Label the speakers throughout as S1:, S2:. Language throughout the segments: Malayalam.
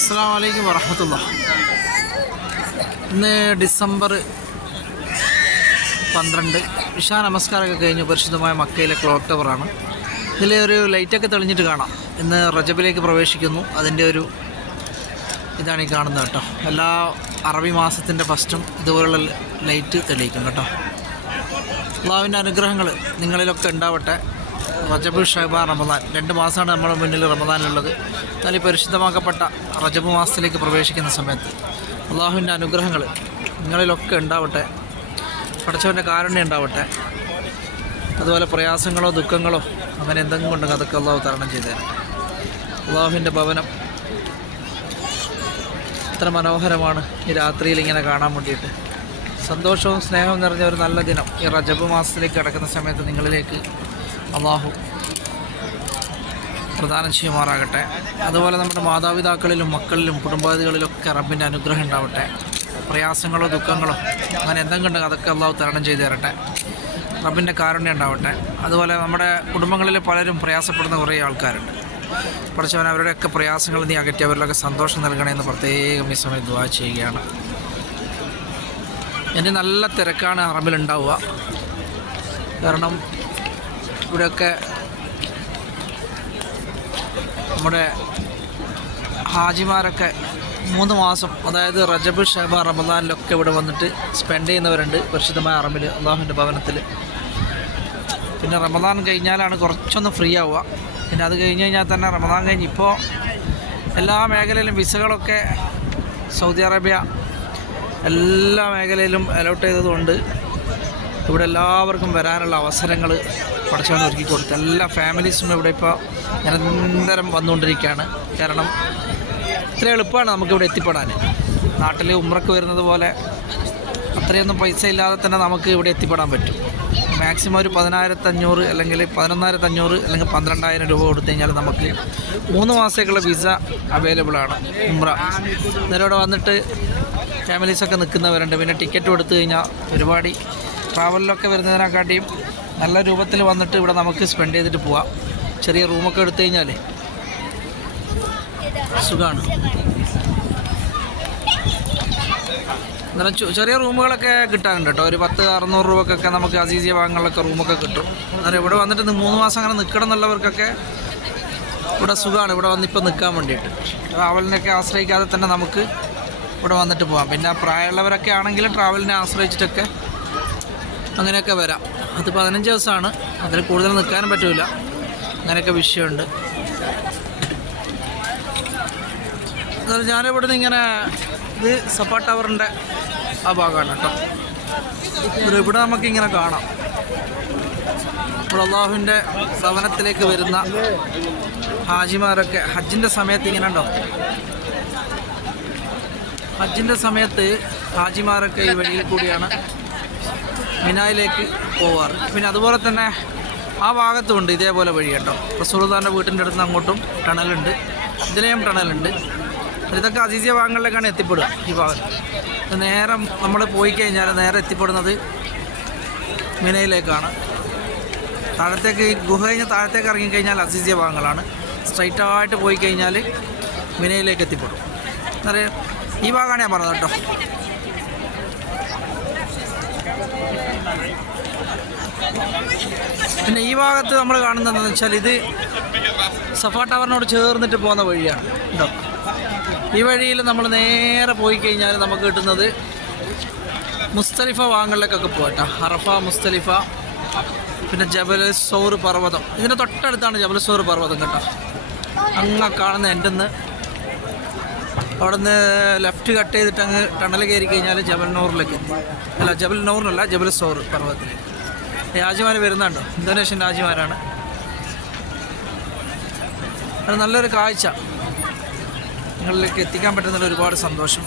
S1: അസ്സാം വലൈക്കും വറഹമത്തുള്ള ഇന്ന് ഡിസംബർ പന്ത്രണ്ട്. ഇഷാ നമസ്കാരമൊക്കെ കഴിഞ്ഞ് പരിശുദ്ധമായ മക്കയിലെ ക്ലോക്ക് ടവറാണ് ഇതിലെ ഒരു ലൈറ്റൊക്കെ തെളിഞ്ഞിട്ട് കാണാം. ഇന്ന് റജബിലേക്ക് പ്രവേശിക്കുന്നു. അതിന്റെ ഒരു ഇതാണ് ഈ കാണുന്നത് കേട്ടോ. എല്ലാ അറബി മാസത്തിന്റെ ഫസ്റ്റും ഇതുപോലുള്ള ലൈറ്റ് തെളിയിക്കും കേട്ടോ. അള്ളാവിന്റെ അനുഗ്രഹങ്ങൾ നിങ്ങളിലൊക്കെ ഉണ്ടാവട്ടെ. റജബ് ഷഹബാൻ റമദാൻ. രണ്ട് മാസമാണ് നമ്മുടെ മുന്നിൽ റമദാനുള്ളത് എന്നാൽ ഈ പരിശുദ്ധമാക്കപ്പെട്ട റജബ് മാസത്തിലേക്ക് പ്രവേശിക്കുന്ന സമയത്ത് അള്ളാഹുവിന്റെ അനുഗ്രഹങ്ങൾ നിങ്ങളിലൊക്കെ ഉണ്ടാവട്ടെ. പഠിച്ചവന്റെ കാരുണ്യം ഉണ്ടാവട്ടെ. അതുപോലെ പ്രയാസങ്ങളോ ദുഃഖങ്ങളോ അങ്ങനെ എന്തെങ്കിലും ഉണ്ടെങ്കിൽ അതൊക്കെ അള്ളാഹു തരണം ചെയ്തു തരും അള്ളാഹുവിന്റെ ഭവനം എത്ര മനോഹരമാണ് ഈ രാത്രിയിൽ ഇങ്ങനെ കാണാൻ വേണ്ടിയിട്ട്. സന്തോഷവും സ്നേഹവും നിറഞ്ഞ ഒരു നല്ല ദിനം ഈ റജബ് മാസത്തിലേക്ക് കിടക്കുന്ന സമയത്ത് നിങ്ങളിലേക്ക് അള്ളാഹു പ്രദാനം ചെയ്യുമാറാകട്ടെ. അതുപോലെ നമ്മുടെ മാതാപിതാക്കളിലും മക്കളിലും കുടുംബാദികളിലൊക്കെ റബ്ബിന്റെ അനുഗ്രഹം ഉണ്ടാവട്ടെ. പ്രയാസങ്ങളോ ദുഃഖങ്ങളോ അങ്ങനെ എന്തെങ്കിലും അതൊക്കെ അള്ളാഹു തരണം ചെയ്തു തരട്ടെ. റബ്ബിന്റെ കാരുണ്യം ഉണ്ടാവട്ടെ. അതുപോലെ നമ്മുടെ കുടുംബങ്ങളിൽ പലരും പ്രയാസപ്പെടുന്ന കുറേ ആൾക്കാരുണ്ട്. പഠിച്ചവൻ അവരുടെയൊക്കെ പ്രയാസങ്ങൾ നീ അകറ്റി അവരിലൊക്കെ സന്തോഷം നൽകണമെന്ന് പ്രത്യേകം ഈ സമയം ദുവാ ചെയ്യുകയാണ്. ഇനി നല്ല തിരക്കാണ് അറബിലുണ്ടാവുക കാരണം ഇവിടെയൊക്കെ നമ്മുടെ ഹാജിമാരൊക്കെ മൂന്ന് മാസം അതായത് റജബ് ഷഹബ റമദാനിലൊക്കെ ഇവിടെ വന്നിട്ട് സ്പെൻഡ് ചെയ്യുന്നവരുണ്ട്. പരിശുദ്ധമായ അറബിൽ അള്ളാഹുവിന്റെ ഭവനത്തിൽ പിന്നെ റമദാൻ കഴിഞ്ഞാലാണ് കുറച്ചൊന്ന് ഫ്രീ ആവുക. പിന്നെ അത് കഴിഞ്ഞ് കഴിഞ്ഞാൽ തന്നെ റമദാൻ കഴിഞ്ഞ് ഇപ്പോൾ എല്ലാ മേഖലയിലും വിസകളൊക്കെ സൗദി അറേബ്യ എല്ലാ മേഖലയിലും അലോട്ട് ചെയ്തതുകൊണ്ട് ഇവിടെ എല്ലാവർക്കും വരാനുള്ള അവസരങ്ങൾ പഠിച്ചവൻ ഒരുക്കി കൊടുത്തു. എല്ലാ ഫാമിലീസും ഇവിടെ ഇപ്പോൾ നിരന്തരം വന്നുകൊണ്ടിരിക്കുകയാണ്. കാരണം ഇത്ര എളുപ്പമാണ് നമുക്കിവിടെ എത്തിപ്പെടാൻ നാട്ടിൽ ഉമ്രക്ക് വരുന്നത് പോലെ അത്രയൊന്നും പൈസ ഇല്ലാതെ തന്നെ നമുക്ക് ഇവിടെ എത്തിപ്പെടാൻ പറ്റും. മാക്സിമം ഒരു പതിനായിരത്തഞ്ഞൂറ് അല്ലെങ്കിൽ പതിനൊന്നായിരത്തഞ്ഞൂറ് അല്ലെങ്കിൽ പന്ത്രണ്ടായിരം രൂപ കൊടുത്തു കഴിഞ്ഞാൽ നമുക്ക് മൂന്ന് മാസത്തേക്കുള്ള വിസ അവൈലബിൾ ആണ്. ഉമ്ര. അന്നേരം ഇവിടെ വന്നിട്ട് ഫാമിലീസൊക്കെ നിൽക്കുന്നവരുണ്ട്. പിന്നെ ടിക്കറ്റ് കൊടുത്തു കഴിഞ്ഞാൽ ഒരുപാട് ട്രാവലിലൊക്കെ വരുന്നതിനെക്കാട്ടിയും നല്ല രൂപത്തിൽ വന്നിട്ട് ഇവിടെ നമുക്ക് സ്പെൻഡ് ചെയ്തിട്ട് പോവാം. ചെറിയ റൂമൊക്കെ എടുത്തു കഴിഞ്ഞാൽ സുഖമാണ് ചു- ചെറിയ റൂമുകളൊക്കെ കിട്ടാനുണ്ട് കേട്ടോ. ഒരു പത്ത് അറുന്നൂറ് രൂപക്കൊക്കെ നമുക്ക് അസീസിയ ഭാഗങ്ങളിലൊക്കെ റൂമൊക്കെ കിട്ടും. അന്നേരം ഇവിടെ വന്നിട്ട് മൂന്ന് മാസം അങ്ങനെ നിൽക്കണം എന്നുള്ളവർക്കൊക്കെ ഇവിടെ സുഖമാണ് ഇവിടെ വന്നിപ്പോൾ നിൽക്കാൻ വേണ്ടിയിട്ട്. ട്രാവലിനൊക്കെ ആശ്രയിക്കാതെ തന്നെ നമുക്ക് ഇവിടെ വന്നിട്ട് പോകാം പിന്നെ പ്രായമുള്ളവരൊക്കെ ആണെങ്കിൽ ട്രാവലിനെ ആശ്രയിച്ചിട്ടൊക്കെ അങ്ങനെയൊക്കെ വരാം. അത് പതിനഞ്ച് ദിവസമാണ്. അതിൽ കൂടുതൽ നിൽക്കാനും പറ്റില്ല അങ്ങനെയൊക്കെ വിഷയമുണ്ട്. എന്നാലും ഞാനിവിടെ നിന്ന് ഇങ്ങനെ ഇത് സപ്പാ ടവറിന്റെ ആ ഭാഗമാണ് കേട്ടോ. ഇവിടെ നമുക്കിങ്ങനെ കാണാം. ഇവിടെ അള്ളാഹുവിന്റെ ഭവനത്തിലേക്ക് വരുന്ന ഹാജിമാരൊക്കെ ഹജ്ജിന്റെ സമയത്ത് ഇങ്ങനെ ഉണ്ടോ? ഹജ്ജിന്റെ സമയത്ത് ഹാജിമാരൊക്കെ ഈ വഴിയിൽ കൂടിയാണ് മിനായിലേക്ക് പോവാറ്. പിന്നെ അതുപോലെ തന്നെ ആ ഭാഗത്തുമുണ്ട് ഇതേപോലെ വഴി കേട്ടോ. റസൂർദാന്റെ വീട്ടിന്റെ അടുത്ത് അങ്ങോട്ടും ടണലുണ്ട്. ഇതിലെയും ടണലുണ്ട്. ഇതൊക്കെ അസീസിയ ഭാഗങ്ങളിലേക്കാണ് എത്തിപ്പെടുക ഈ ഭാഗത്ത് നേരെ നമ്മൾ പോയി കഴിഞ്ഞാൽ നേരെ എത്തിപ്പെടുന്നത് മിനയിലേക്കാണ്. താഴത്തേക്ക് ഈ ഗുഹ കഴിഞ്ഞ് താഴത്തേക്ക് ഇറങ്ങിക്കഴിഞ്ഞാൽ അസീസിയ ഭാഗങ്ങളാണ്. സ്ട്രൈറ്റായിട്ട് പോയി കഴിഞ്ഞാൽ മിനയിലേക്ക് എത്തിപ്പെടും. എന്നറിയാം ഈ ഭാഗമാണ് ഞാൻ പറഞ്ഞത് കേട്ടോ. പിന്നെ ഈ ഭാഗത്ത് നമ്മൾ കാണുന്നത് എന്താണെന്ന് വെച്ചാൽ ഇത് സഫ ടവറിനോട് ചേർന്നിട്ട് പോകുന്ന വഴിയാണ് കേട്ടോ. ഈ വഴിയിൽ നമ്മൾ നേരെ പോയി കഴിഞ്ഞാൽ നമുക്ക് കിട്ടുന്നത് മുസ്തലിഫ വാങ്ങലിലേക്കൊക്കെ പോകട്ടെ ഹറഫ മുസ്തലിഫ പിന്നെ ജബൽ സൗർ പർവതം. ഇതിന്റെ തൊട്ടടുത്താണ് ജബൽ സൗർ പർവതം കേട്ടോ. അങ്ങ് കാണുന്ന എന്റെ അവിടെ ലെഫ്റ്റ് കട്ട് ചെയ്തിട്ട് അങ്ങ് ടണൽ കയറി കഴിഞ്ഞാൽ ജബൽ നൂറിലേക്ക് എത്തി. അല്ല ജബൽ നൂറിനല്ല ജബൽ സോർ പർവതത്തിൽ രാജിമാർ വരുന്നുണ്ടോ? ഇന്തോനേഷ്യൻ രാജിമാരാണ് അത് നല്ലൊരു കാഴ്ച. നിങ്ങളിലേക്ക് എത്തിക്കാൻ പറ്റുന്നതിൽ ഒരുപാട് സന്തോഷം.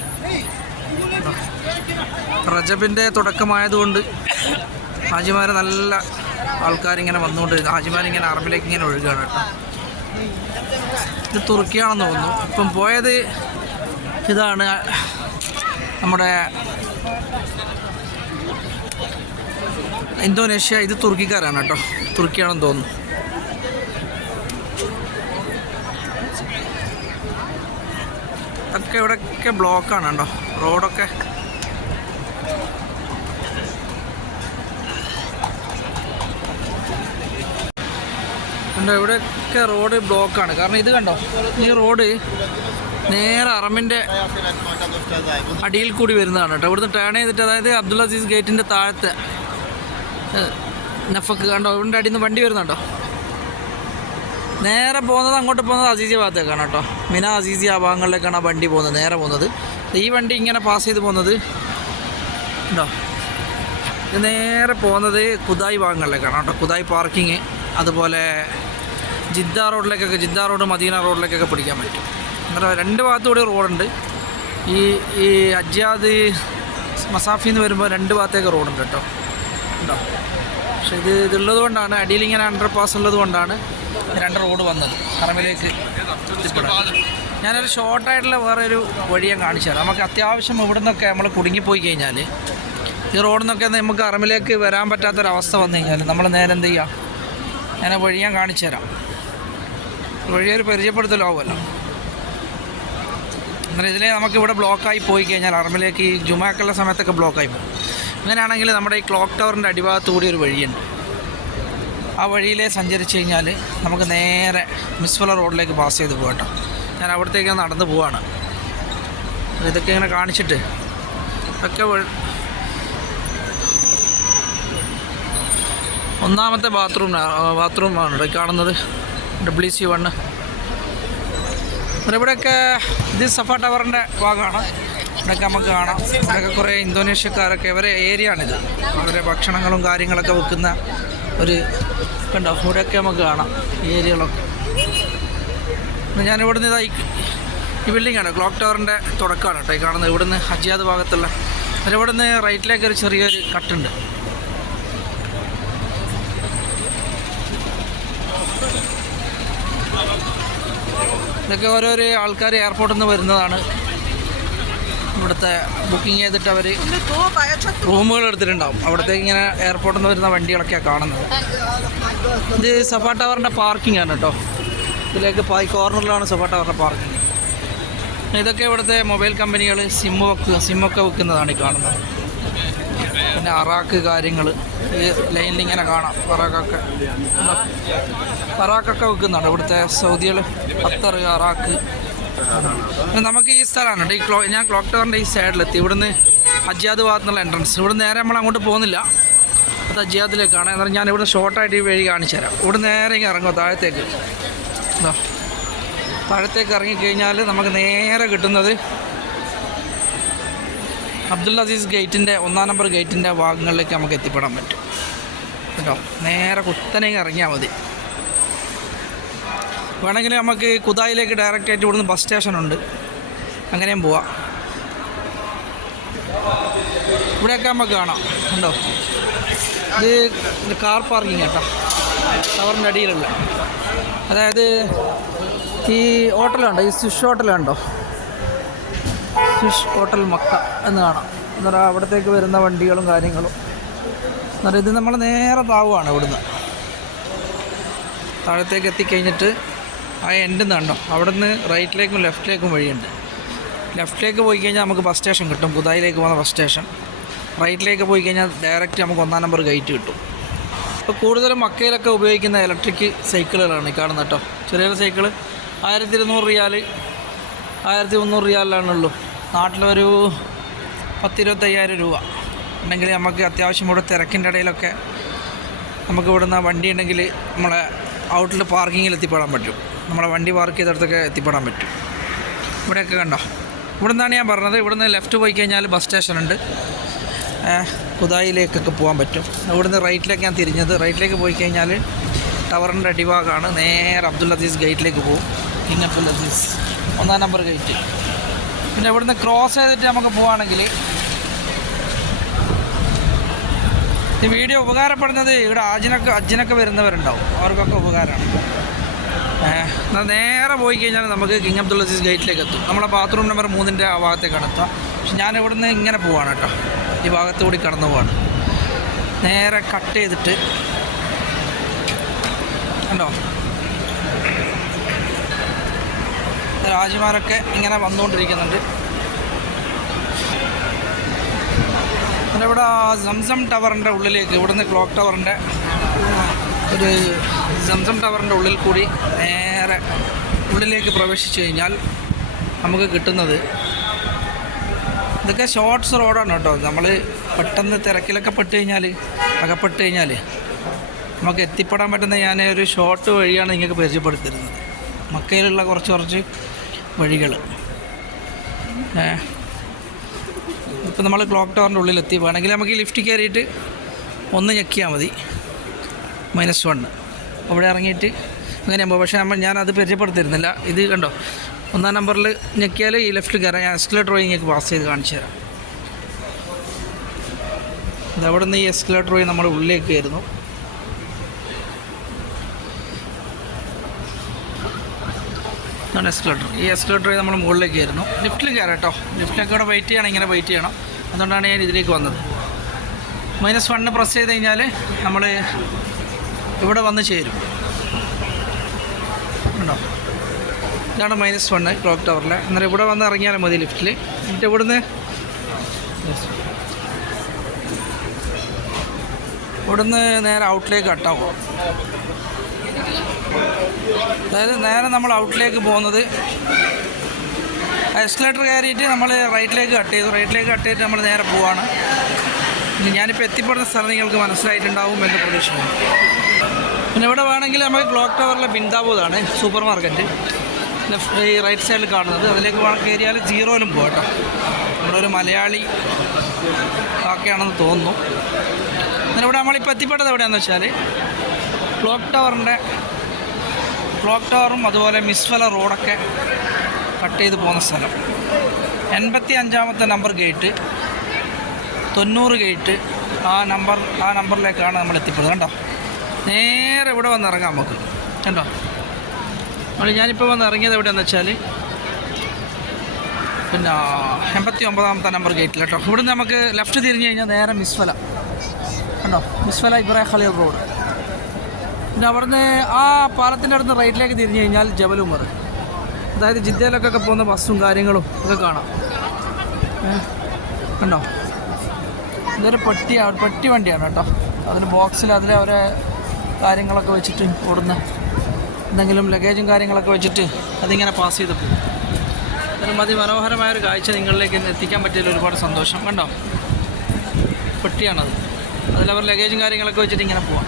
S1: റജബിന്റെ തുടക്കമായതുകൊണ്ട് ഹാജിമാർ നല്ല ആൾക്കാരിങ്ങനെ വന്നുകൊണ്ട് ഹാജിമാരിങ്ങനെ അറബിലേക്ക് ഇങ്ങനെ ഒഴുകുകയാണ് കേട്ടോ. ഇത് തുർക്കിയാണെന്ന് തോന്നുന്നു. ഇപ്പം പോയത് ഇതാണ് നമ്മുടെ ഇന്തോനേഷ്യ ഇത് തുർക്കിക്കാരാണ് കേട്ടോ. തുർക്കിയാണെന്ന് തോന്നുന്നു. ഒക്കെ ഇവിടെയൊക്കെ ബ്ലോക്കാണ് കേട്ടോ. റോഡൊക്കെ കണ്ടോ ഇവിടെയൊക്കെ റോഡ് ബ്ലോക്കാണ് കാരണം ഇത് കണ്ടോ ഈ റോഡ് നേരെ അറമിന്റെ അടിയിൽ കൂടി വരുന്നതാണ് കേട്ടോ. ഇവിടുന്ന് ടേൺ ചെയ്തിട്ട് അതായത് അബ്ദുൽ അസീസ് ഗേറ്റിന്റെ താഴത്തെ നഫക്ക് കണ്ടോ ഇവിടെ അടിയിൽ നിന്ന് വണ്ടി വരുന്നുണ്ടോ? നേരെ പോകുന്നത് അങ്ങോട്ട് പോകുന്നത് അസീസിയ ഭാഗത്തേക്കാണ് കേട്ടോ. മിന അസീസിയ ഭാഗങ്ങളിലേക്കാണ് ആ വണ്ടി പോകുന്നത് നേരെ പോകുന്നത്. ഈ വണ്ടി ഇങ്ങനെ പാസ് ചെയ്ത് പോകുന്നത് ഉണ്ടോ നേരെ പോകുന്നത് കുതായി ഭാഗങ്ങളിലേക്കാണ് കേട്ടോ. കുതായി പാർക്കിങ് അതുപോലെ ജിദ്ദ റോഡിലേക്കൊക്കെ ജിദ്ദ റോഡ് മദീന റോഡിലേക്കൊക്കെ പിടിക്കാൻ പറ്റും. അങ്ങനെ രണ്ട് ഭാഗത്തുകൂടി റോഡുണ്ട്. ഈ ഈ അജ്യാദ് മസാഫി എന്ന് വരുമ്പോൾ രണ്ട് ഭാഗത്തേക്ക് റോഡുണ്ട് കേട്ടോ. ഉണ്ടോ? പക്ഷേ ഇത് ഇതുള്ളത് കൊണ്ടാണ് അടിയിൽ ഇങ്ങനെ അണ്ടർ പാസ് ഉള്ളത് കൊണ്ടാണ് രണ്ട് റോഡ് വന്നത്. ഹറമിലേക്ക്. ഞാനൊരു ഷോർട്ടായിട്ടുള്ള വേറെ ഒരു വഴി ഞാൻ കാണിച്ചു തരാം. നമുക്ക് അത്യാവശ്യം ഇവിടെ നിന്നൊക്കെ നമ്മൾ കുടുങ്ങിപ്പോയി കഴിഞ്ഞാൽ ഈ റോഡിൽ നിന്നൊക്കെ നമുക്ക് അറമിലേക്ക് വരാൻ പറ്റാത്തൊരവസ്ഥ വന്നു കഴിഞ്ഞാൽ നമ്മൾ നേരെ എന്ത് ചെയ്യുക ഞാൻ വഴി ഞാൻ കാണിച്ചു തരാം. വഴി ഒരു പരിചയപ്പെടുത്തലാവുമല്ലോ. എന്നാൽ ഇതിലെ നമുക്ക് ഇവിടെ ബ്ലോക്കായി പോയി കഴിഞ്ഞാൽ അറമിലേക്ക് ഈ ജുമാക്കുള്ള സമയത്തൊക്കെ ബ്ലോക്കായി പോകും. അങ്ങനെയാണെങ്കിൽ നമ്മുടെ ഈ ക്ലോക്ക് ടവറിന്റെ അടിഭാഗത്ത് കൂടി ഒരു വഴിയുണ്ട്. ആ വഴിയിലേ സഞ്ചരിച്ച് കഴിഞ്ഞാൽ നമുക്ക് നേരെ മിസ്ഫല റോഡിലേക്ക് പാസ് ചെയ്ത് പോകട്ടോ ഞാൻ അവിടത്തേക്ക് നടന്ന് പോവാണ്. ഇതൊക്കെ ഇങ്ങനെ കാണിച്ചിട്ട് ഒക്കെ ഒന്നാമത്തെ ബാത്റൂം ബാത്റൂമാണ് കാണുന്നത്. ഡബ്ല്യു സി പിന്നെ ഇവിടെയൊക്കെ ഇത് സഫ ടവറിന്റെ ഭാഗമാണ്. ഇവിടെയൊക്കെ നമുക്ക് കാണാം. ഇവിടെയൊക്കെ കുറേ ഇന്തോനേഷ്യക്കാരൊക്കെ ഇവരെ ഏരിയ ആണിത്. അവരുടെ ഭക്ഷണങ്ങളും കാര്യങ്ങളൊക്കെ വെക്കുന്ന ഒരു കണ്ടോ? ഇവിടെയൊക്കെ നമുക്ക് കാണാം ഏരിയകളൊക്കെ. ഞാൻ ഇവിടുന്ന് ഇതായി ഈ- ബിൽഡിങ്ങാണ് ക്ലോക്ക് ടവറിന്റെ തുടക്കമാണ് കേട്ടോ ഈ കാണുന്നത്. ഇവിടുന്ന് ഹജിയാദ് ഭാഗത്തുള്ള ഇവിടുന്ന് റൈറ്റിലേക്ക് ഒരു ചെറിയൊരു കട്ടുണ്ട് ഇതൊക്കെ ഓരോരോ ആൾക്കാർ എയർപോർട്ടിൽ നിന്ന് വരുന്നതാണ്. ഇവിടുത്തെ ബുക്കിംഗ് ചെയ്തിട്ട് അവർ റൂമുകൾ എടുത്തിട്ടുണ്ടാവും. അവിടത്തേക്ക് ഇങ്ങനെ എയർപോർട്ടിൽ നിന്ന് വരുന്ന വണ്ടികളൊക്കെയാണ് കാണുന്നത്. ഇത് സഫാ ടവറിന്റെ പാർക്കിംഗ് ആണ് കേട്ടോ ഇതിലേക്ക് പായ് കോർണറിലാണ് സഫാ ടവറിന്റെ പാർക്കിംഗ് ഇതൊക്കെ ഇവിടുത്തെ മൊബൈൽ കമ്പനികൾ സിമ്മ് വെക്കുക സിമ്മൊക്കെ വെക്കുന്നതാണ് ഈ കാണുന്നത്. പിന്നെ അറാക്ക് കാര്യങ്ങൾ ഈ ലൈനിൽ ഇങ്ങനെ കാണാം പറാക്കൊക്കെ അറാക്കൊക്കെ വെക്കുന്നുണ്ട് ഇവിടുത്തെ സൗദികൾ ഖത്തർ അറാക്ക് നമുക്ക് ഈ സ്ഥലമാണ് ഈ ക്ലോ ഞാൻ ക്ലോക്ക് ടവറിന്റെ ഈ സൈഡിലെത്തി. ഇവിടുന്ന് അജിയാദ് ഭാഗത്തുനിന്നുള്ള എൻട്രൻസ് ഇവിടെ നേരെ നമ്മൾ അങ്ങോട്ട് പോകുന്നില്ല. അത് അജിയാദിലേക്കാണ്. എന്നാലും ഞാൻ ഇവിടെ ഷോർട്ടായിട്ട് ഈ വഴി കാണിച്ചു തരാം. ഇവിടെ നേരെ ഇങ്ങനെ ഇറങ്ങും താഴത്തേക്ക്. താഴത്തേക്ക് ഇറങ്ങിക്കഴിഞ്ഞാൽ നമുക്ക് നേരെ കിട്ടുന്നത് അബ്ദുൽ അസീസ് ഗേറ്റിന്റെ ഒന്നാം നമ്പർ ഗേറ്റിന്റെ ഭാഗങ്ങളിലേക്ക് നമുക്ക് എത്തിപ്പെടാൻ പറ്റും. കേട്ടോ? നേരെ കുത്തനെ ഇറങ്ങിയാൽ മതി. വേണമെങ്കിൽ നമുക്ക് കുതായിലേക്ക് ഡയറക്റ്റ് ആയിട്ട് ഇവിടുന്ന് ബസ് സ്റ്റേഷൻ ഉണ്ട്. അങ്ങനെയും പോവാം. ഇവിടെയൊക്കെ നമുക്ക് കാണാം. ഇത് ഇത് കാർ പാർക്കിംഗ് കേട്ടോ. ടവറിന്റെ അടിയിലുള്ള. അതായത് ഈ ഹോട്ടലുണ്ടോ? ഈ സ്വിഷ് ഹോട്ടലുണ്ടോ? സ്വിഷ് ഹോട്ടൽ മക്ക എന്ന് കാണാം. എന്ന് പറഞ്ഞാൽ അവിടത്തേക്ക് വരുന്ന വണ്ടികളും കാര്യങ്ങളും. എന്ന് പറയുന്നത് ഇത് നമ്മൾ നേരെ താവുകയാണ് ഇവിടുന്ന്. താഴത്തേക്ക് എത്തിക്കഴിഞ്ഞിട്ട് ആ എൻഡിൽ നിന്ന് അവിടെ നിന്ന് റൈറ്റിലേക്കും ലെഫ്റ്റിലേക്കും വഴിയുണ്ട്. ലെഫ്റ്റിലേക്ക് പോയി കഴിഞ്ഞാൽ നമുക്ക് ബസ് സ്റ്റേഷൻ കിട്ടും. പുതായിലേക്ക് പോകുന്ന ബസ് സ്റ്റേഷൻ റൈറ്റിലേക്ക് പോയി കഴിഞ്ഞാൽ ഡയറക്റ്റ് നമുക്ക് ഒന്നാം നമ്പർ ഗേറ്റ് കിട്ടും. ഇപ്പോൾ കൂടുതലും മക്കയിലൊക്കെ ഉപയോഗിക്കുന്ന ഇലക്ട്രിക് സൈക്കിളുകളാണ് ഈ കാണുന്നത് കേട്ടോ. ചെറിയ സൈക്കിൾ ആയിരത്തി ഇരുന്നൂറ് റിയാൽ ആയിരത്തി മുന്നൂറ് റിയാലിലാണുള്ളൂ. നാട്ടിലൊരു പത്തിരുപത്തയ്യായിരം രൂപ. ഉണ്ടെങ്കിൽ നമുക്ക് അത്യാവശ്യം ഇവിടെ തിരക്കിന്റെ ഇടയിലൊക്കെ നമുക്ക് ഇവിടുന്ന് വണ്ടി ഉണ്ടെങ്കിൽ നമ്മളെ ഔട്ടിൽ പാർക്കിങ്ങിൽ എത്തിപ്പെടാൻ പറ്റും. നമ്മളെ വണ്ടി പാർക്ക് ചെയ്തിടത്തൊക്കെ എത്തിപ്പെടാൻ പറ്റും. ഇവിടെയൊക്കെ കണ്ടോ? ഇവിടെ നിന്നാണ് ഞാൻ പറഞ്ഞത്. ഇവിടുന്ന് ലെഫ്റ്റ് പോയി കഴിഞ്ഞാൽ ബസ് സ്റ്റേഷൻ ഉണ്ട്. കുതായിലേക്കൊക്കെ പോകാൻ പറ്റും. ഇവിടുന്ന് റൈറ്റിലേക്ക് ഞാൻ തിരിഞ്ഞത്. റൈറ്റിലേക്ക് പോയി കഴിഞ്ഞാൽ ടവറിന്റെ അടിഭാഗമാണ്. നേരെ അബ്ദുൽ അസീസ് ഗേറ്റിലേക്ക് പോകും. കിങ് അബ്ദുൽ അസീസ് ഒന്നാം നമ്പർ ഗേറ്റ് പിന്നെ ഇവിടുന്ന് ക്രോസ് ചെയ്തിട്ട് നമുക്ക് പോവുകയാണെങ്കിൽ ഈ വീഡിയോ ഉപകാരപ്പെടുന്നത് ഇവിടെ അജിനൊക്കെ അജിനൊക്കെ വരുന്നവരുണ്ടാവും. അവർക്കൊക്കെ ഉപകാരമാണ്. നേരെ പോയി കഴിഞ്ഞാൽ നമുക്ക് കിങ് അബ്ദുൾ അസീസ് ഗേറ്റിലേക്ക് എത്തും. നമ്മളെ ബാത്റൂം നമ്പർ മൂന്നിന്റെ ആ ഭാഗത്തേക്കാണ് എത്തുക പക്ഷെ ഞാൻ ഇവിടുന്ന് ഇങ്ങനെ പോവാണ് കേട്ടോ. ഈ ഭാഗത്ത് കൂടി കടന്നു പോവാണ്. നേരെ കട്ട് ചെയ്തിട്ട് കണ്ടോ? രാജിമാരൊക്കെ ഇങ്ങനെ വന്നുകൊണ്ടിരിക്കുന്നുണ്ട്. പിന്നെ ഇവിടെ സംസം ടവറിന്റെ ഉള്ളിലേക്ക് ഇവിടുന്ന് ക്ലോക്ക് ടവറിന്റെ ഒരു സംസം ടവറിന്റെ ഉള്ളിൽ കൂടി നേരെ ഉള്ളിലേക്ക് പ്രവേശിച്ചു കഴിഞ്ഞാൽ നമുക്ക് കിട്ടുന്നത്. ഇതൊക്കെ ഷോർട്ട്സ് റോഡാണ് കേട്ടോ. നമ്മൾ പെട്ടെന്ന് തിരക്കിലൊക്കെ പെട്ട് കഴിഞ്ഞാൽ അകപ്പെട്ട് കഴിഞ്ഞാൽ നമുക്ക് എത്തിപ്പെടാൻ പറ്റുന്ന ഞാൻ ഒരു ഷോർട്ട് വഴിയാണ് നിങ്ങൾക്ക് പരിചയപ്പെടുത്തിരുന്നത് മക്കയിലുള്ള കുറച്ച് കുറച്ച് വഴികൾ. ഇപ്പം നമ്മൾ ക്ലോക്ക് ടവറിന്റെ ഉള്ളിലെത്തി. വേണമെങ്കിൽ നമുക്ക് ഈ ലിഫ്റ്റ് കയറിയിട്ട് ഒന്ന് ഞെക്കിയാൽ മതി. മൈനസ് വൺ അവിടെ ഇറങ്ങിയിട്ട് അങ്ങനെ ആകുമ്പോൾ പക്ഷേ നമ്മൾ ഞാനത് പരിചയപ്പെടുത്തിരുന്നില്ല ഇത് കണ്ടോ? ഒന്നാം നമ്പറിൽ ഞെക്കിയാൽ ഈ ലെഫ്റ്റ് കയറാം ഞാൻ എസ്കലേറ്റർ വഴി ഞങ്ങൾക്ക് പാസ് ചെയ്ത് കാണിച്ചു തരാം. അതവിടെ നിന്ന് ഈ എസ്കലേറ്റർ വഴി നമ്മൾ ഉള്ളിലേക്ക് കയറുന്നു. ഇതാണ് എസ്കലേറ്റർ ഈ എസ്കലേറ്റർ വഴി നമ്മൾ മുകളിലേക്ക് ആയിരുന്നു ലിഫ്റ്റിൽ കയറാം കേട്ടോ. ലിഫ്റ്റിലൊക്കെ ഇവിടെ വെയിറ്റ് ചെയ്യണം ഇങ്ങനെ വെയിറ്റ് ചെയ്യണം. അതുകൊണ്ടാണ് ഞാൻ ഇതിലേക്ക് വന്നത്. മൈനസ് വണ്ണ് പ്രസ് ചെയ്ത് കഴിഞ്ഞാൽ നമ്മൾ ഇവിടെ വന്ന് ചേരും. ഉണ്ടോ? ഇതാണ് മൈനസ് വണ്ണ് ക്ലോക്ക് ടവറിൽ അന്നേരം ഇവിടെ വന്ന് ഇറങ്ങിയാൽ മതി ലിഫ്റ്റിൽ എന്നിട്ട് ഇവിടുന്ന് ഇവിടുന്ന് നേരെ ഔട്ടിലേക്ക് കട്ടാവും അതായത് നേരെ നമ്മൾ ഔട്ടിലേക്ക് പോകുന്നത്. എസ്കലേറ്റർ കയറിയിട്ട് നമ്മൾ റൈറ്റിലേക്ക് കട്ട് ചെയ്തു. റൈറ്റിലേക്ക് കട്ട് ചെയ്തിട്ട് നമ്മൾ നേരെ പോവാണ്. ഞാനിപ്പോൾ എത്തിപ്പെടുന്ന സ്ഥലം നിങ്ങൾക്ക് മനസ്സിലായിട്ടുണ്ടാവും എന്ന് പ്രതീക്ഷിക്കുന്നു. പിന്നെ ഇവിടെ വേണമെങ്കിൽ നമുക്ക് ക്ലോക്ക് ടവറിലെ ബിന്ദാബൂതാണ് സൂപ്പർ മാർക്കറ്റ് ലെഫ്റ്റ് ഈ റൈറ്റ് സൈഡിൽ കാണുന്നത്. അതിലേക്ക് കയറിയാൽ ജീറോയിലും പോകട്ടെ നമ്മുടെ ഒരു മലയാളി കാക്കയാണെന്ന് തോന്നുന്നു. അങ്ങനെ ഇവിടെ നമ്മളിപ്പോൾ എത്തിപ്പെട്ടത് എവിടെയാണെന്ന് വെച്ചാൽ ക്ലോക്ക് ടവറിന്റെ ക്ലോക്ക് ടവറും അതുപോലെ മിസ്വല റോഡൊക്കെ കട്ട് ചെയ്ത് പോകുന്ന സ്ഥലം. എൺപത്തി അഞ്ചാമത്തെ നമ്പർ ഗേറ്റ് തൊണ്ണൂറ് ഗേറ്റ് ആ നമ്പർ ആ നമ്പറിലേക്കാണ് നമ്മൾ എത്തിപ്പെടുന്നത്. കണ്ടോ? നേരെ ഇവിടെ വന്ന് ഇറങ്ങാം നമുക്ക്. കണ്ടോ? നമ്മൾ ഞാനിപ്പോൾ വന്ന് ഇറങ്ങിയത് എവിടെയാണെന്ന് വെച്ചാൽ പിന്നെ എൺപത്തി ഒമ്പതാമത്തെ നമ്പർ ഗേറ്റിൽ കേട്ടോ ഇവിടുന്ന് നമുക്ക് ലെഫ്റ്റ് തിരിഞ്ഞ് കഴിഞ്ഞാൽ നേരെ മിസ്വല കണ്ടോ? Misfalah Ibrahim Khalil road. പിന്നെ അവിടുന്ന് ആ പാലത്തിന്റെ അടുത്ത് റൈറ്റിലേക്ക് തിരിഞ്ഞു കഴിഞ്ഞാൽ ജബൽ ഉമർ. അതായത് ജിദ്ദയിലൊക്കെ പോകുന്ന ബസ്സും കാര്യങ്ങളും ഒക്കെ കാണാം. കണ്ടോ? ഇതൊരു പട്ടിയാണ് പട്ടി വണ്ടിയാണ് കേട്ടോ. അതിന് ബോക്സിൽ അതിലെ അവരെ കാര്യങ്ങളൊക്കെ വെച്ചിട്ട് ഓടുന്ന എന്തെങ്കിലും ലഗേജും കാര്യങ്ങളൊക്കെ വെച്ചിട്ട് അതിങ്ങനെ പാസ് ചെയ്ത് പോകും. ഒരു അതിമനോഹരമായൊരു കാഴ്ച നിങ്ങളിലേക്ക് എത്തിക്കാൻ പറ്റിയതിൽ ഒരുപാട് സന്തോഷം. കണ്ടോ? പെട്ടിയാണത്. അതിലവർ ലഗേജും കാര്യങ്ങളൊക്കെ വെച്ചിട്ട് ഇങ്ങനെ പോവാം.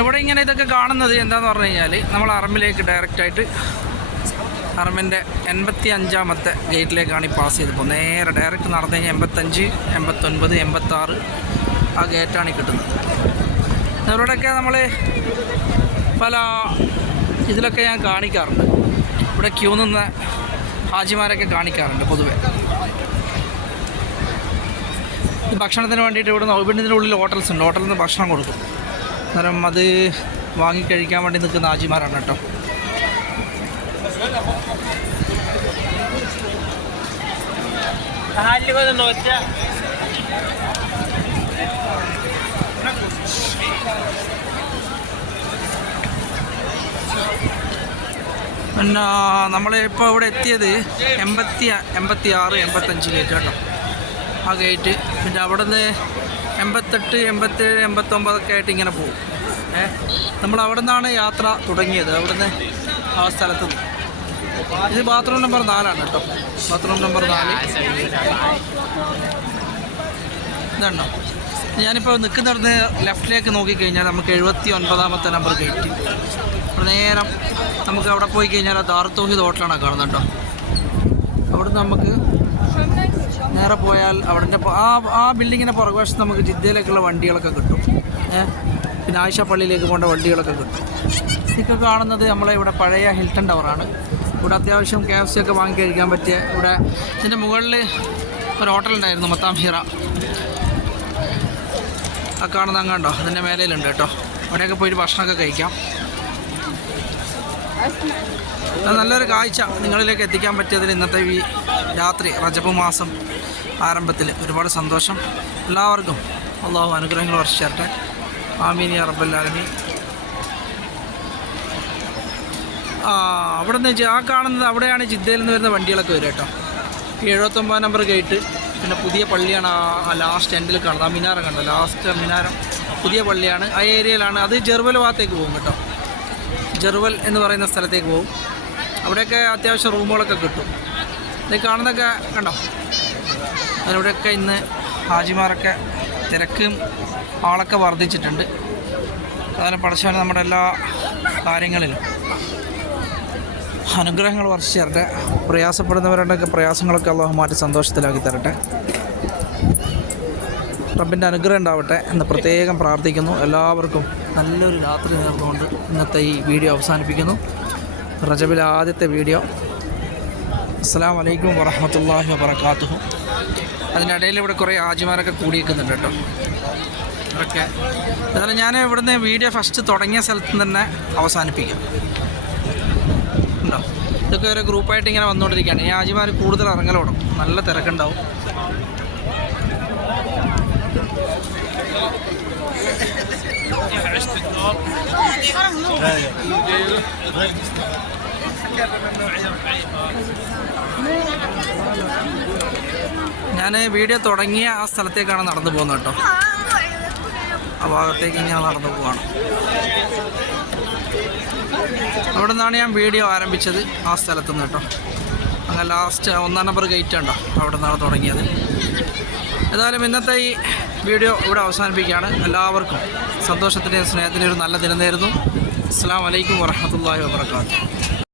S1: ഇവിടെ ഇങ്ങനെ ഇതൊക്കെ കാണുന്നത് എന്താന്ന് പറഞ്ഞു കഴിഞ്ഞാൽ നമ്മൾ അറമ്പിലേക്ക് ഡയറക്റ്റായിട്ട് അറമ്പിന്റെ എൺപത്തി അഞ്ചാമത്തെ ഗേറ്റിലേക്കാണ് ഈ പാസ് ചെയ്ത് പോകുന്നത് നേരെ ഡയറക്റ്റ് നടന്നു കഴിഞ്ഞാൽ എൺപത്തഞ്ച് എൺപത്തൊൻപത് എൺപത്താറ് ആ ഗേറ്റാണ് കിട്ടുന്നത്. ഇവിടെയൊക്കെ നമ്മൾ പല ഇതിലൊക്കെ ഞാൻ കാണിക്കാറുണ്ട്. ഇവിടെ ക്യൂ നിന്ന് ഹാജിമാരൊക്കെ കാണിക്കാറുണ്ട് പൊതുവെ. ഭക്ഷണത്തിന് വേണ്ടിയിട്ട് ഇവിടുന്ന് ഇവിടെ ഉള്ളിൽ ഹോട്ടൽസ് ഉണ്ട്. ഹോട്ടലിൽ നിന്ന് ഭക്ഷണം കൊടുക്കും. അന്നേരം അത് വാങ്ങിക്കഴിക്കാൻ വേണ്ടി നിൽക്കുന്ന ആജിമാരാണ് കേട്ടോ. പിന്നെ നമ്മളിപ്പോൾ ഇവിടെ എത്തിയത് എൺപത്തി എൺപത്തി ആറ് എൺപത്തഞ്ച് ഗേറ്റ് കേട്ടോ. ആ ഗേറ്റ് പിന്നെ അവിടെ നിന്ന് എൺപത്തെട്ട് എൺപത്തേഴ് എൺപത്തൊമ്പതൊക്കെ ആയിട്ട് ഇങ്ങനെ പോകും. ഏ? നമ്മൾ അവിടെ നിന്നാണ് യാത്ര തുടങ്ങിയത്. അവിടെ നിന്ന് ആ സ്ഥലത്ത് ഇത് ബാത്റൂം നമ്പർ നാലാണ് കേട്ടോ. ബാത്റൂം നമ്പർ നാല്. ഇതെണ്ണോ ഞാനിപ്പോൾ നിൽക്കുന്നിടത്ത് ലെഫ്റ്റിലേക്ക് നോക്കിക്കഴിഞ്ഞാൽ നമുക്ക് എഴുപത്തി ഒൻപതാമത്തെ നമ്പർ ഗേറ്റ് നേരം നമുക്ക് അവിടെ പോയി കഴിഞ്ഞാൽ ദാർത്തോഹിദ് ഹോട്ടലാണ് കാണുന്നത് കേട്ടോ. അവിടുന്ന് നമുക്ക് നേരെ പോയാൽ അവിടെ ആ ആ ബിൽഡിങ്ങിന്റെ പുറകുവശത്ത് നമുക്ക് ജിദ്ദയിലേക്കുള്ള വണ്ടികളൊക്കെ കിട്ടും. പിന്നെ ആയിഷ പള്ളിയിലേക്ക് പോകേണ്ട വണ്ടികളൊക്കെ കിട്ടും. ഇതൊക്കെ കാണുന്നത് നമ്മളെ ഇവിടെ പഴയ ഹിൽട്ടൺ ടവറാണ്. ഇവിടെ അത്യാവശ്യം കെ എഫ് സി ഒക്കെ വാങ്ങി കഴിക്കാൻ പറ്റിയ ഇവിടെ ഇതിന്റെ മുകളിൽ ഒരു ഹോട്ടലുണ്ടായിരുന്നു മത്താം ഹിറ. ആ കാണുന്ന അങ്ങാണ്ടോ അതിന്റെ മേലയിലുണ്ട് കേട്ടോ. അവിടെയൊക്കെ പോയിട്ട് ഭക്ഷണമൊക്കെ കഴിക്കാം. നല്ലൊരു കാഴ്ച നിങ്ങളിലേക്ക് എത്തിക്കാൻ പറ്റിയതിൽ ഇന്നത്തെ ഈ രാത്രി റജബ് മാസം ആരംഭത്തിൽ ഒരുപാട് സന്തോഷം. എല്ലാവർക്കും അള്ളാഹു അനുഗ്രഹങ്ങൾ വർഷിച്ചേരട്ടെ ആമീനി ആ അവിടെ നിന്ന് ആ കാണുന്നത് അവിടെയാണ് ജിദ്ദയിൽ നിന്ന് വരുന്ന വണ്ടികളൊക്കെ വരിക കേട്ടോ. എഴുപത്തൊമ്പത് നമ്പർ ഗേറ്റ് പിന്നെ പുതിയ പള്ളിയാണ് ആ ലാസ്റ്റ് എൻഡിൽ കാണുന്നത്. ആ മിനാരം കണ്ടോ? ലാസ്റ്റ് മിനാരം പുതിയ പള്ളിയാണ്. ആ ഏരിയയിലാണ് അത് ജെർവൽ ഭാഗത്തേക്ക് പോകും കേട്ടോ. ജെർവൽ എന്ന് പറയുന്ന സ്ഥലത്തേക്ക് പോകും. അവിടെയൊക്കെ അത്യാവശ്യം റൂമുകളൊക്കെ കിട്ടും. ഇത് കാണുന്നൊക്കെ കണ്ടോ? അതിലൂടെയൊക്കെ ഇന്ന് ഹാജിമാരൊക്കെ തിരക്കും ആളൊക്കെ വർദ്ധിച്ചിട്ടുണ്ട്. അതുപോലെ പടച്ചവന് നമ്മുടെ എല്ലാ കാര്യങ്ങളിലും. അനുഗ്രഹങ്ങൾ വർഷിച്ച് തരട്ടെ പ്രയാസപ്പെടുന്നവരുടെയൊക്കെ പ്രയാസങ്ങളൊക്കെ അള്ളാഹു മാറ്റി സന്തോഷത്തിലാക്കി തരട്ടെ. റബ്ബിന്റെ അനുഗ്രഹം ഉണ്ടാവട്ടെ എന്ന് പ്രത്യേകം പ്രാർത്ഥിക്കുന്നു. എല്ലാവർക്കും നല്ലൊരു രാത്രി നേർന്നുകൊണ്ട് ഇന്നത്തെ ഈ വീഡിയോ അവസാനിപ്പിക്കുന്നു. റജബിലെ ആദ്യത്തെ വീഡിയോ. അസ്സാം വലൈക്കും വറഹമത്തല്ലാഹി വബർക്കാത്തുഹു അതിനിടയിൽ ഇവിടെ കുറേ ആജിമാരൊക്കെ കൂടിയേക്കുന്നുണ്ട് കേട്ടോ. ഓക്കെ എന്നാലും ഞാൻ ഇവിടുന്ന് വീഡിയോ ഫസ്റ്റ് തുടങ്ങിയ സ്ഥലത്ത് തന്നെ അവസാനിപ്പിക്കാം. ഉണ്ടോ? ഇതൊക്കെ ഒരു ഗ്രൂപ്പായിട്ട് ഇങ്ങനെ വന്നുകൊണ്ടിരിക്കുകയാണ്. ഈ ആജിമാർ കൂടുതൽ ഇറങ്ങലോടും. നല്ല തിരക്കുണ്ടാവും. ഞാൻ വീഡിയോ തുടങ്ങിയ ആ സ്ഥലത്തേക്കാണ് നടന്നു പോകുന്നത് കേട്ടോ. ആ ഭാഗത്തേക്ക് ഞാൻ നടന്നു പോവാണ്. അവിടെ നിന്നാണ് ഞാൻ വീഡിയോ ആരംഭിച്ചത് ആ സ്ഥലത്തു നിന്ന് കേട്ടോ അങ്ങനെ ലാസ്റ്റ് ഒന്നാം നമ്പർ ഗേറ്റ് ഉണ്ടോ? അവിടെ നിന്നാണ് തുടങ്ങിയത്. ഏതായാലും ഇന്നത്തെ ഈ വീഡിയോ ഇവിടെ അവസാനിപ്പിക്കുകയാണ്. എല്ലാവർക്കും സന്തോഷത്തിന്റെയും സ്നേഹത്തിന്റെ ഒരു നല്ല ദിനം നേരുന്നു. അസ്സാം വലൈക്കും വരഹമുല്ലാ വാബർക്കാത്തു